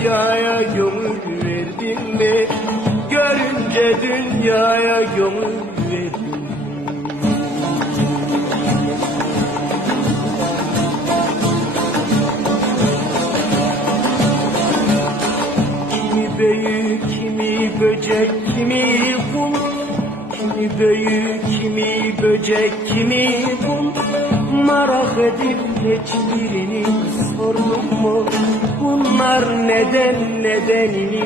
dünyaya gönül verdin mi? Görünce dünyaya gönül verdin? Kimi büyük, kimi böcek, kimi kum Kimi büyük, kimi böcek, kimi kum Marak edip hiçbirini neden nedenini